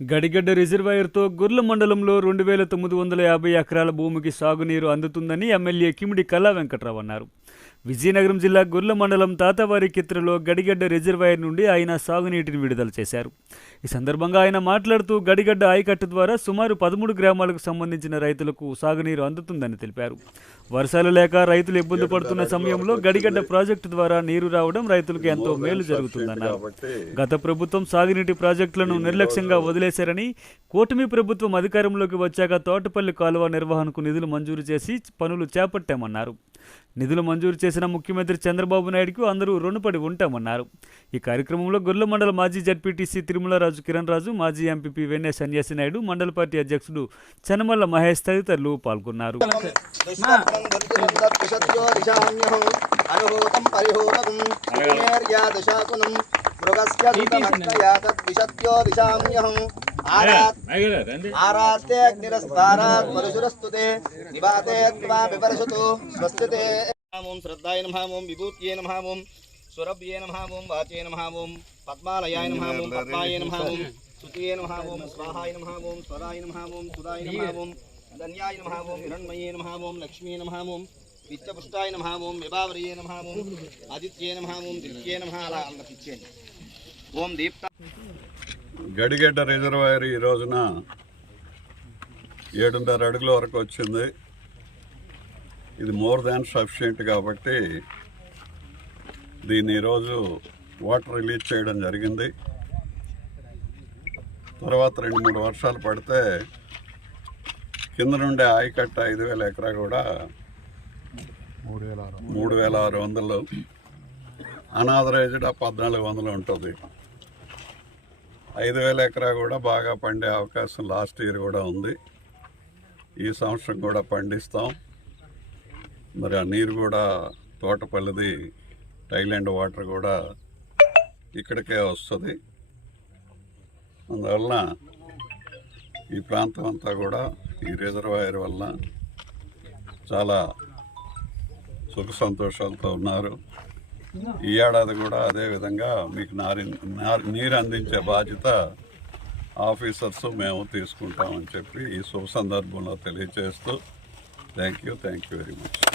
గడిగడ్డ రిజర్వాయర్తో గుర్ల మండలంలో 2950 ఎకరాల భూమికి సాగునీరు అందుతుందని ఎమ్మెల్యే కిమిడి కళా వెంకట్రావు అన్నారు. విజయనగరం జిల్లా గుర్ల మండలం తాతవారి కిత్రలో గడిగడ్డ రిజర్వాయర్ నుండి ఆయన సాగునీటిని విడుదల చేశారు. ఈ సందర్భంగా ఆయన మాట్లాడుతూ గడిగడ్డ ఆయకట్టు ద్వారా సుమారు 13 గ్రామాలకు సంబంధించిన రైతులకు సాగునీరు అందుతుందని తెలిపారు. వర్షాలు లేక రైతులు ఇబ్బంది పడుతున్న సమయంలో గడిగడ్డ ప్రాజెక్టు ద్వారా నీరు రావడం రైతులకు ఎంతో మేలు జరుగుతుందన్నారు. గత ప్రభుత్వం సాగునీటి ప్రాజెక్టులను నిర్లక్ష్యంగా వదిలేశారని, కూటమి ప్రభుత్వం అధికారంలోకి వచ్చాక తోటపల్లి కాలువ నిర్వహణకు నిధులు మంజూరు చేసి పనులు చేపట్టామన్నారు. నిధులు మంజూరు చేసిన ముఖ్యమంత్రి చంద్రబాబు నాయుడుకు అందరూ రుణపడి ఉంటామన్నారు. ఈ కార్యక్రమంలో గుర్ల మండల మాజీ జడ్పీటీసీ తిరుమలరాజు కిరణ్ రాజు, మాజీ ఎంపీపీ వెన్నె సన్యాసి నాయుడు, మండల పార్టీ అధ్యక్షుడు చెనమల్ల మహేష్ తదితరులు పాల్గొన్నారు. श्रद्धाय नमः, ओम विभूत्यै नमः, ओम सुरभ्ये नमः, ओम वाचे नमः, ओम पद्मालयाय नमः, ओम पद्माय नमः, ओम सुतिये नमः, ओम स्वाहाय नमः, ओम स्वराय नमः, ओम सुदाय नमः, ओम धन्याय नमः, ओम हिरण्मये नमः, ओम लक्ष्मी नमः, ओम वित्तपुष्टाय नमः, ओम विभावर्ये नमः, ओम आदित्ये नमः, ओम दित्ये नमः, अला अल्लपिच्चेंడి. ओम दीप्त గడిగడ్డ రిజర్వాయర్ ఈ రోజున 7.5 అడుగుల వరకు వచ్చింది. ఇది మోర్ దాన్ సఫిషియెంట్ కాబట్టి దీన్ని ఈరోజు వాటర్ రిలీజ్ చేయడం జరిగింది. తర్వాత 2-3 వర్షాలు పడితే కింద నుండే ఆయకట్ట 5,000 ఎకరా కూడా 3,600, అనాథరైజ్డ్ 1,400 ఉంటుంది. 5,000 ఎకరా కూడా బాగా పండే అవకాశం లాస్ట్ ఇయర్ కూడా ఉంది. ఈ సంవత్సరం కూడా పండిస్తాం. మరి ఆ నీరు కూడా తోటపల్లిది టైలాండ్ వాటర్ కూడా ఇక్కడికే వస్తుంది. అందువలన ఈ ప్రాంతం అంతా కూడా ఈ రిజర్వాయర్ వల్ల చాలా సుఖ సంతోషాలతో ఉన్నారు. ఈ ఏడాది కూడా అదేవిధంగా మీకు నీరు అందించే బాధ్యత ఆఫీసర్స్ మేము తీసుకుంటామని చెప్పి ఈ శుభ సందర్భంలో తెలియజేస్తూ థ్యాంక్ యూ వెరీ మచ్.